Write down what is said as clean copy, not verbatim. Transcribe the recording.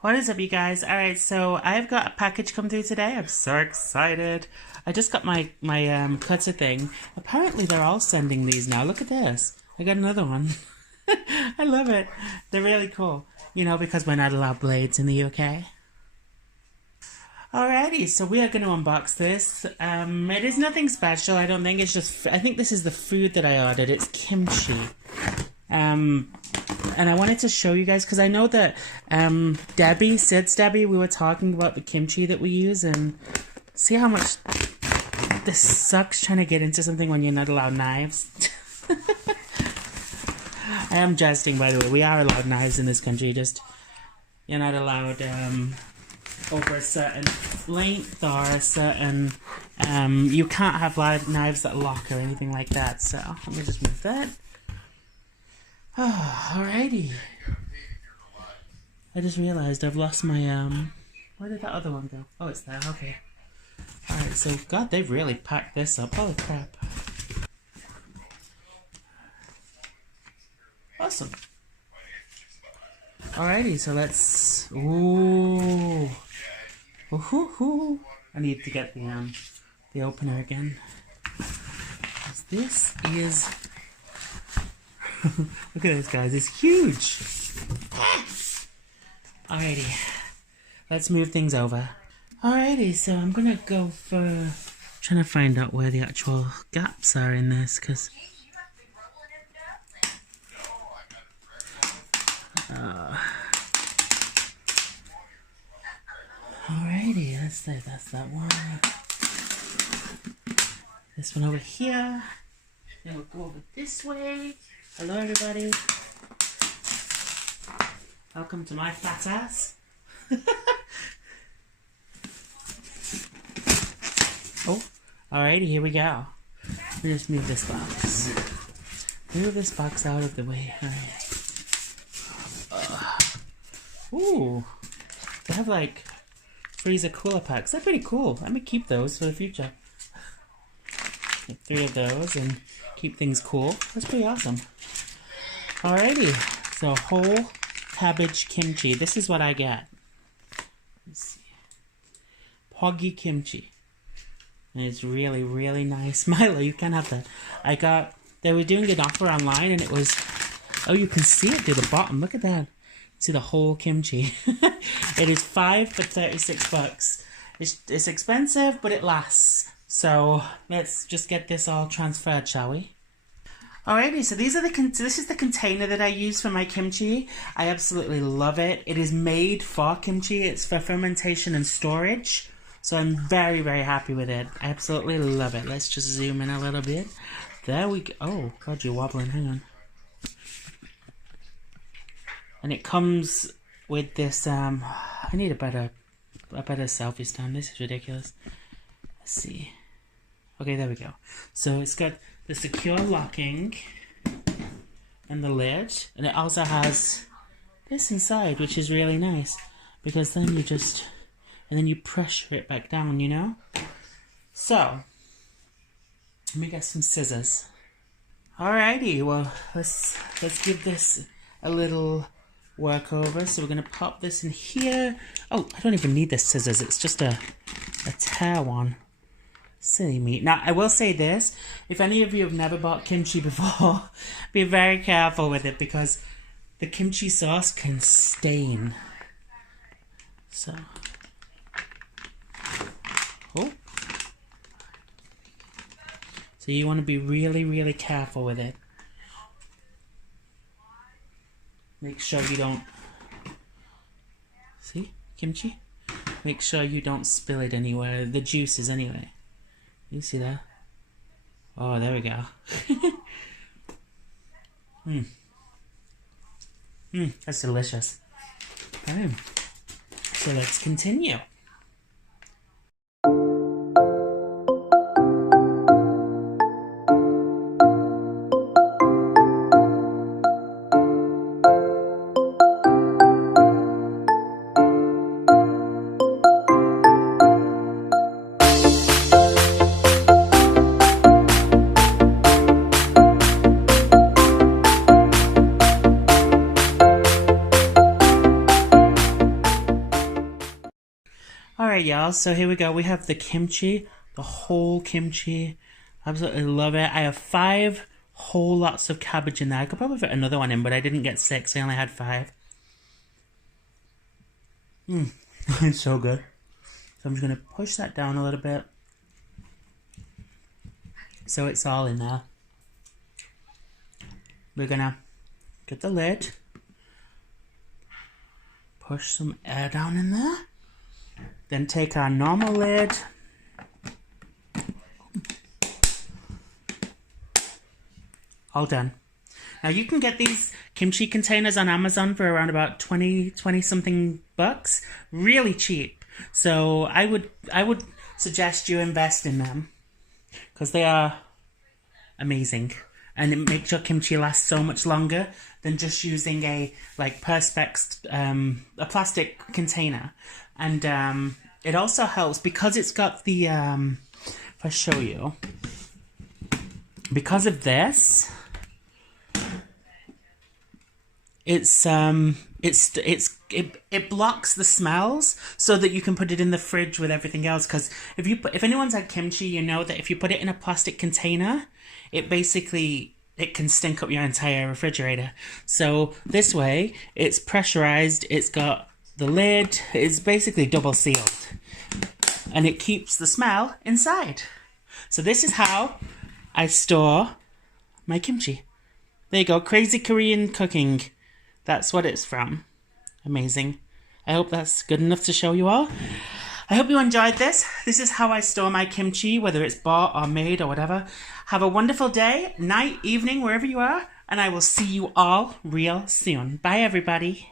What is up, you guys? Alright, so I've got a package come through today. I'm so excited. I just got my cutter thing. Apparently they're all sending these now. Look at this. I got another one. I love it. They're really cool. You know, because we're not allowed blades in the UK. Alrighty, so we are going to unbox this. It is nothing special, I don't think. It's just, I think this is the food that I ordered. It's kimchi. And I wanted to show you guys, because I know that Sid's Debbie, we were talking about the kimchi that we use, and see how much this sucks trying to get into something when you're not allowed knives. I am jesting, by the way. We are allowed knives in this country, just you're not allowed over a certain length or a certain you can't have knives that lock or anything like that. So let me just move that. Oh, alrighty. I just realized I've lost my where did that other one go? Oh, it's there. Okay. Alright, so God, they've really packed this up. Holy crap. Awesome. Alrighty, so let's ooh. Ooh. I need to get the opener again. This is look at this, guys. It's huge. Alrighty. Let's move things over. Alrighty, so I'm gonna go for trying to find out where the actual gaps are in this, because alrighty, let's say that's that one. This one over here. Then we'll go over this way. Hello, everybody. Welcome to my fat ass. Oh, alrighty, here we go. Let me just move this box. Move this box out of the way. Alright. Ooh, they have like freezer cooler packs. They're pretty cool. I'm gonna keep those for the future. Get 3 of those and keep things cool. That's pretty awesome. Alrighty, so whole cabbage kimchi. This is what I get. Let's see. Poggy kimchi. And it's really, really nice. Milo, you can have that. They were doing an offer online and it was, oh, you can see it through the bottom. Look at that. See the whole kimchi. It is 5 for 36 bucks. It's expensive, but it lasts. So let's just get this all transferred, shall we? Alrighty, so this is the container that I use for my kimchi. I absolutely love it. It is made for kimchi. It's for fermentation and storage. So I'm very, very happy with it. I absolutely love it. Let's just zoom in a little bit. There we go. Oh, God, you're wobbling. Hang on. And it comes with this, I need a better selfie stand. This is ridiculous. Let's see. Okay, there we go. So it's got the secure locking and the lid, and it also has this inside, which is really nice, because then you just, and then you pressure it back down, you know? So, let me get some scissors. Alrighty, well, let's give this a little work over. So we're going to pop this in here. Oh, I don't even need the scissors. It's just a tear one. Silly me. Now, I will say this. If any of you have never bought kimchi before, be very careful with it, because the kimchi sauce can stain. So. Oh. So you want to be really, really careful with it. Make sure you don't, see, kimchi? Make sure you don't spill it anywhere, the juices anyway. You see that? Oh, there we go. That's delicious. Okay, so let's continue. Alright, y'all, so here we go. We have the kimchi, the whole kimchi. Absolutely love it. I have 5 whole lots of cabbage in there. I could probably fit another one in, but I didn't get 6. I only had 5. It's so good. So I'm just going to push that down a little bit. So it's all in there. We're going to get the lid. Push some air down in there. Then take our normal lid. All done. Now you can get these kimchi containers on Amazon for around about 20 something bucks. Really cheap. So I would suggest you invest in them because they are amazing. And it makes your kimchi last so much longer than just using a like Perspex, a plastic container. And it also helps because it's got the, if I show you, because of this, it blocks the smells so that you can put it in the fridge with everything else. Because if anyone's had kimchi, you know that if you put it in a plastic container, it can stink up your entire refrigerator. So this way, it's pressurized, it's got the lid, it's basically double sealed. And it keeps the smell inside. So this is how I store my kimchi. There you go, Crazy Korean Cooking. That's what it's from. Amazing. I hope that's good enough to show you all. I hope you enjoyed this. This is how I store my kimchi, whether it's bought or made or whatever. Have a wonderful day, night, evening, wherever you are, and I will see you all real soon. Bye, everybody.